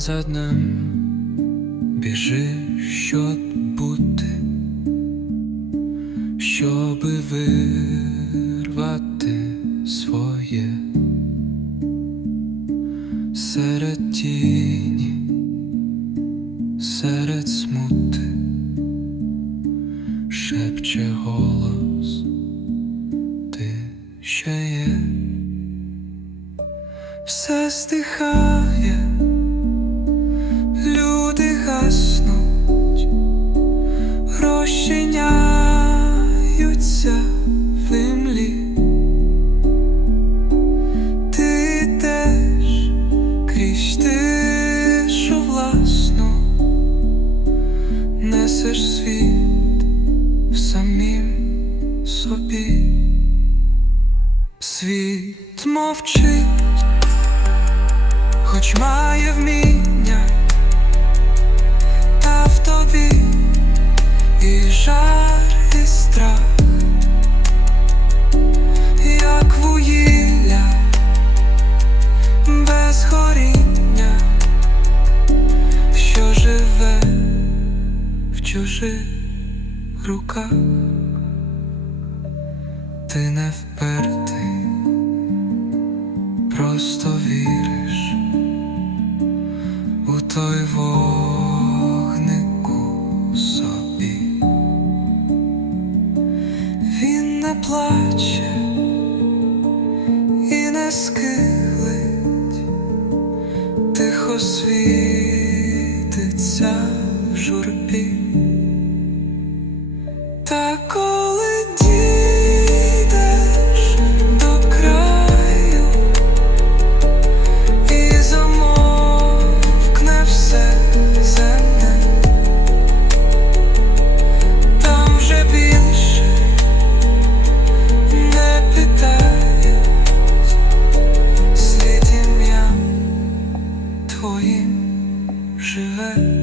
за днем. Біжи, щоб бути, щоби вирвати своє. Серед тіні, серед смути, шепче голос, ти ще є, все стихає, розчиняються в імлі. Ти теж крізь власну несеш світ в самім собі, світ мовчить, хоч має вміння, в тобі і жар, і страх, чужих руках, ти не впертий, просто віриш у той вогнику собі. Він не плаче і не скиглить, тихо світиться Та коли до краю і замовкне все земне, там вже більше не питає слід ім'я живе.